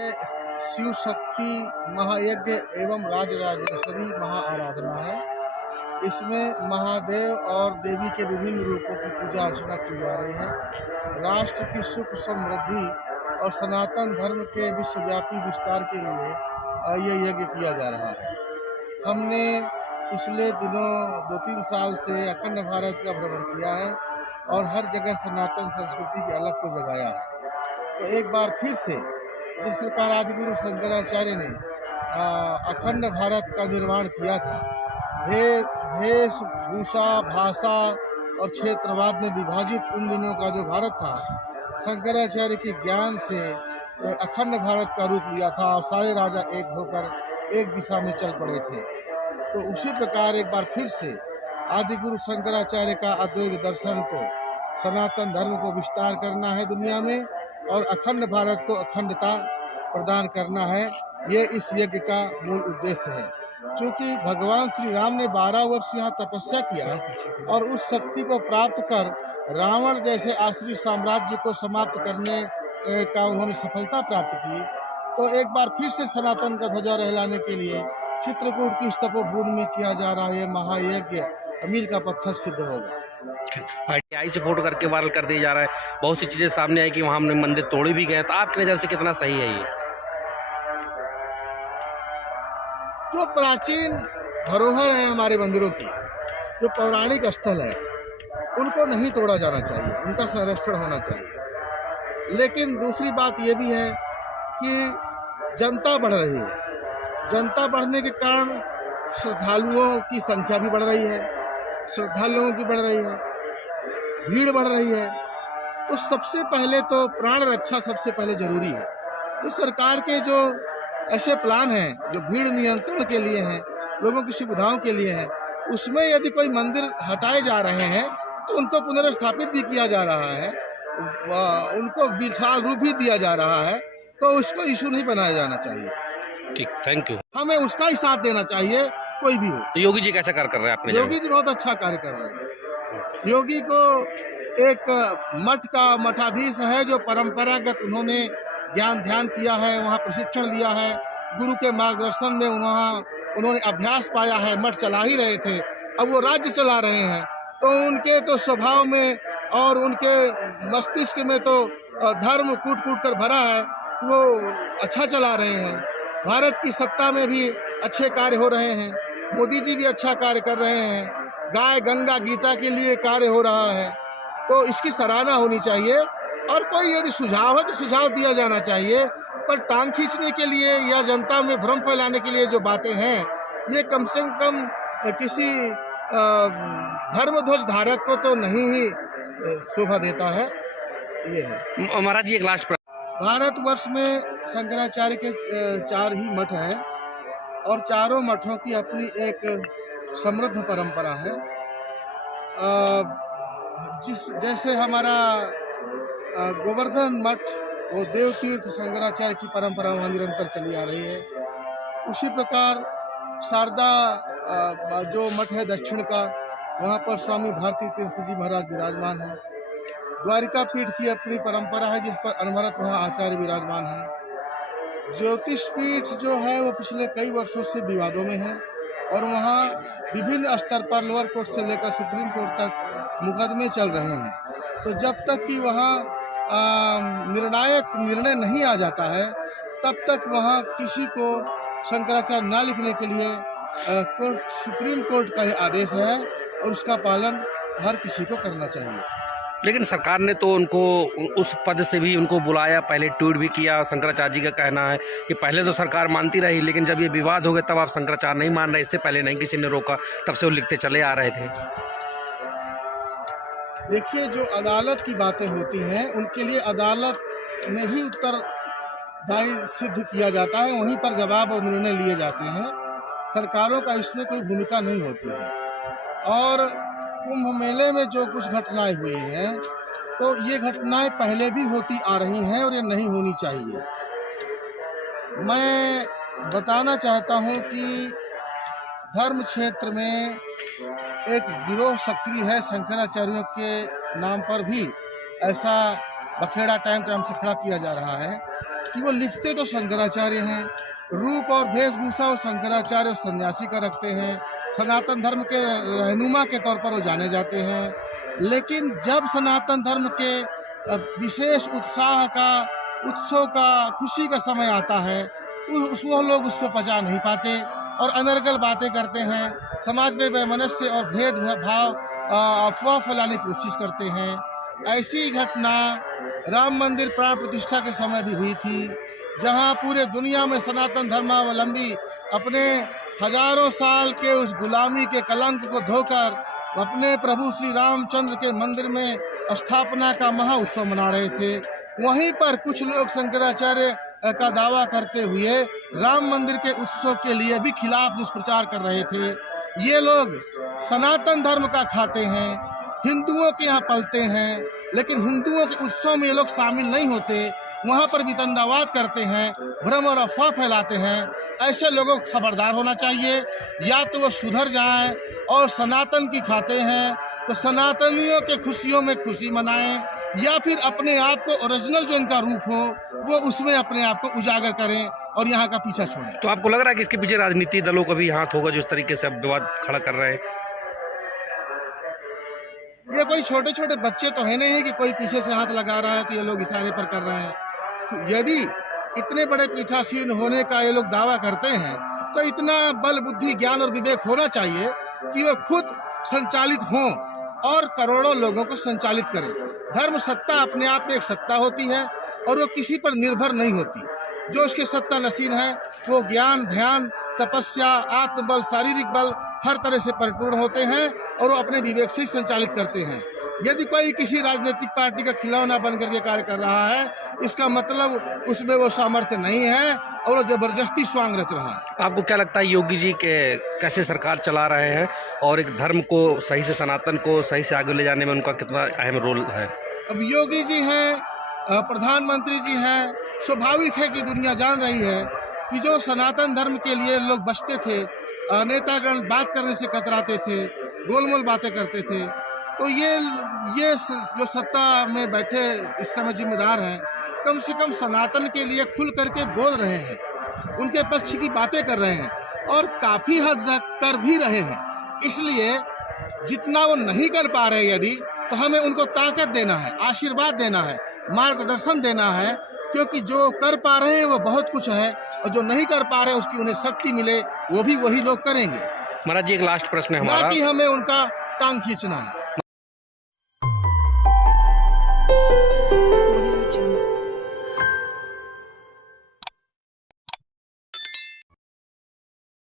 शिव शक्ति महायज्ञ एवं राजराजेश्वरी महाआराधना है। इसमें महादेव और देवी के विभिन्न रूपों की पूजा अर्चना की जा रही है। राष्ट्र की सुख समृद्धि और सनातन धर्म के विश्वव्यापी विस्तार के लिए ये यज्ञ किया जा रहा है। हमने पिछले दिनों 2-3 साल से अखंड भारत का भ्रमण किया है और हर जगह सनातन संस्कृति की अलग को जगाया है। तो एक बार फिर से जिस प्रकार आदिगुरु शंकराचार्य ने अखंड भारत का निर्माण किया था, वेशभूषा, भाषा और क्षेत्रवाद में विभाजित उन दिनों का जो भारत था, शंकराचार्य के ज्ञान से अखंड भारत का रूप लिया था और सारे राजा एक होकर एक दिशा में चल पड़े थे। तो उसी प्रकार एक बार फिर से आदिगुरु शंकराचार्य का अद्वैत दर्शन को, सनातन धर्म को विस्तार करना है दुनिया में और अखंड भारत को अखंडता प्रदान करना है। ये इस यज्ञ का मूल उद्देश्य है। क्योंकि भगवान श्री राम ने 12 वर्ष यहाँ तपस्या किया और उस शक्ति को प्राप्त कर रावण जैसे आसुरी साम्राज्य को समाप्त करने का उन्होंने सफलता प्राप्त की। तो एक बार फिर से सनातन का ध्वजा लहराने के लिए चित्रकूट की तपोभूमि में किया जा रहा है महायज्ञ मील का पत्थर सिद्ध होगा। आई से फोटो करके वायरल कर दिया जा रहा है। बहुत सी चीजें सामने आई कि वहाँ हमने मंदिर तोड़े भी गए। तो आपकी नज़र से कितना सही है ये? जो प्राचीन धरोहर है हमारे मंदिरों की, जो पौराणिक स्थल है, उनको नहीं तोड़ा जाना चाहिए, उनका संरक्षण होना चाहिए। लेकिन दूसरी बात ये भी है कि जनता बढ़ रही है। जनता बढ़ने के कारण श्रद्धालुओं की संख्या भी बढ़ रही है, श्रद्धालुओं की बढ़ रही है, भीड़ बढ़ रही है। तो सबसे पहले तो प्राण रक्षा सबसे पहले जरूरी है। तो सरकार के जो ऐसे प्लान हैं जो भीड़ नियंत्रण के लिए हैं, लोगों की सुविधाओं के लिए हैं, उसमें यदि कोई मंदिर हटाए जा रहे हैं तो उनको पुनर्स्थापित भी किया जा रहा है, उनको विशाल रूप भी दिया जा रहा है। तो उसको इशू नहीं बनाया जाना चाहिए। ठीक, थैंक यू। हमें उसका ही साथ देना चाहिए, कोई भी हो। तो योगी जी कैसा कार्य कर रहे हैं आपने? योगी जी बहुत अच्छा कार्य कर रहे हैं। योगी को एक मठ का मठाधीश है जो परंपरागत उन्होंने ज्ञान ध्यान किया है, वहाँ प्रशिक्षण लिया है, गुरु के मार्गदर्शन में उन्होंने अभ्यास पाया है। मठ चला ही रहे थे, अब वो राज्य चला रहे हैं। तो उनके तो स्वभाव में और उनके मस्तिष्क में तो धर्म कूट कूट कर भरा है। वो अच्छा चला रहे हैं। भारत की सत्ता में भी अच्छे कार्य हो रहे हैं। मोदी जी भी अच्छा कार्य कर रहे हैं। गाय गंगा गीता के लिए कार्य हो रहा है। तो इसकी सराहना होनी चाहिए और कोई यदि सुझाव है तो सुझाव दिया जाना चाहिए। पर टांग खींचने के लिए या जनता में भ्रम फैलाने के लिए जो बातें हैं, ये कम से कम किसी धर्मध्वज धारक को तो नहीं ही शोभा देता है। ये है। महाराज जी एक लास्ट भारतवर्ष में शंकराचार्य के 4 ही मठ हैं और चारों मठों की अपनी एक समृद्ध परंपरा है। जैसे हमारा गोवर्धन मठ, वो देव तीर्थ शंकराचार्य की परंपरा वहाँ निरंतर चली आ रही है। उसी प्रकार शारदा जो मठ है दक्षिण का, वहाँ पर स्वामी भारती तीर्थ जी महाराज विराजमान हैं। द्वारिका पीठ की अपनी परंपरा है जिस पर अनवरत वहाँ आचार्य विराजमान हैं। ज्योतिष पीठ जो है वो पिछले कई वर्षों से विवादों में है और वहाँ विभिन्न स्तर पर लोअर कोर्ट से लेकर सुप्रीम कोर्ट तक मुकदमे चल रहे हैं। तो जब तक कि वहाँ निर्णायक निर्णय नहीं आ जाता है, तब तक वहाँ किसी को शंकराचार्य ना लिखने के लिए सुप्रीम कोर्ट का यह आदेश है और उसका पालन हर किसी को करना चाहिए। लेकिन सरकार ने तो उनको उस पद से भी उनको बुलाया, पहले ट्वीट भी किया। शंकराचार्य जी का कहना है कि पहले तो सरकार मानती रही, लेकिन जब ये विवाद हो गया तब आप शंकराचार्य नहीं मान रहे। इससे पहले नहीं किसी ने रोका, तब से वो लिखते चले आ रहे थे। देखिए, जो अदालत की बातें होती हैं उनके लिए अदालत में ही उत्तरदायी सिद्ध किया जाता है, वहीं पर जवाब और निर्णय लिए जाते हैं। सरकारों का इसमें कोई भूमिका नहीं होती है। और कुंभ मेले में जो कुछ घटनाएं हुई हैं, तो ये घटनाएं पहले भी होती आ रही हैं और ये नहीं होनी चाहिए। मैं बताना चाहता हूं कि धर्म क्षेत्र में एक गिरोह सक्रिय है। शंकराचार्यों के नाम पर भी ऐसा बखेड़ा टाइम से खड़ा किया जा रहा है। कि वो लिखते तो शंकराचार्य हैं, रूप और वेशभूषा वो शंकराचार्य और सन्यासी का रखते हैं, सनातन धर्म के रहनुमा के तौर पर वो जाने जाते हैं। लेकिन जब सनातन धर्म के विशेष उत्साह का, उत्सव का, खुशी का समय आता है, वो लोग उसको पचा नहीं पाते और अनर्गल बातें करते हैं, समाज में वैमनस्य और भेदभाव अफवाह फैलाने की कोशिश करते हैं। ऐसी घटना राम मंदिर प्राण प्रतिष्ठा के समय भी हुई थी, जहां पूरे दुनिया में सनातन धर्मावलंबी अपने हजारों साल के उस गुलामी के कलंक को धोकर अपने प्रभु श्री रामचंद्र के मंदिर में स्थापना का महा उत्सव मना रहे थे। वहीं पर कुछ लोग शंकराचार्य का दावा करते हुए राम मंदिर के उत्सव के लिए भी खिलाफ दुष्प्रचार कर रहे थे। ये लोग सनातन धर्म का खाते हैं, हिंदुओं के यहाँ पलते हैं, लेकिन हिंदुओं के उत्सव में ये लोग शामिल नहीं होते, वहाँ पर वितंडावाद करते हैं, भ्रम और अफवाह फैलाते हैं। ऐसे लोगों को खबरदार होना चाहिए, या तो वो सुधर जाएं और सनातन की खाते हैं तो सनातनियों के खुशियों में खुशी मनाएं, या फिर अपने आप को ओरिजिनल जो इनका रूप हो वो उसमें अपने आप को उजागर करें और यहाँ का पीछा छोड़ें। तो आपको लग रहा है कि इसके पीछे राजनीतिक दलों का भी हाथ होगा जो इस तरीके से अब विवाद खड़ा कर रहे हैं? ये कोई छोटे छोटे बच्चे तो है नहीं कि कोई पीछे से हाथ लगा रहा है कि ये लोग इशारे पर कर रहे हैं। यदि इतने बड़े पीठासीन होने का ये लोग दावा करते हैं तो इतना बल, बुद्धि, ज्ञान और विवेक होना चाहिए कि वो खुद संचालित हों और करोड़ों लोगों को संचालित करें। धर्म सत्ता अपने आप में एक सत्ता होती है और वो किसी पर निर्भर नहीं होती। जो उसके सत्ता नसीन है वो ज्ञान, ध्यान, तपस्या, आत्मबल, शारीरिक बल हर तरह से परिपूर्ण होते हैं और वो अपने विवेक से ही संचालित करते हैं। यदि कोई किसी राजनीतिक पार्टी का खिलौना बन करके कार्य कर रहा है, इसका मतलब उसमें वो सामर्थ्य नहीं है और वो जबरदस्ती स्वांग रच रहा है। आपको क्या लगता है योगी जी के कैसे सरकार चला रहे हैं और एक धर्म को सही से, सनातन को सही से आगे ले जाने में उनका कितना अहम रोल है? अब योगी जी हैं, प्रधानमंत्री जी हैं, स्वाभाविक है कि दुनिया जान रही है कि जो सनातन धर्म के लिए लोग बचते थे, नेतागण बात करने से कतराते थे, गोलमोल बातें करते थे, तो ये जो सत्ता में बैठे इस समय जिम्मेदार हैं, कम से कम सनातन के लिए खुल करके बोल रहे हैं, उनके पक्ष की बातें कर रहे हैं और काफ़ी हद तक कर भी रहे हैं। इसलिए जितना वो नहीं कर पा रहे यदि, तो हमें उनको ताकत देना है, आशीर्वाद देना है, मार्गदर्शन देना है, क्योंकि जो कर पा रहे हैं वो बहुत कुछ है और जो नहीं कर पा रहे हैं उसकी उन्हें शक्ति मिले वो भी वही लोग करेंगे। महाराज जी एक लास्ट प्रश्न है हमारा, ना कि हमें उनका टांग खींचना है।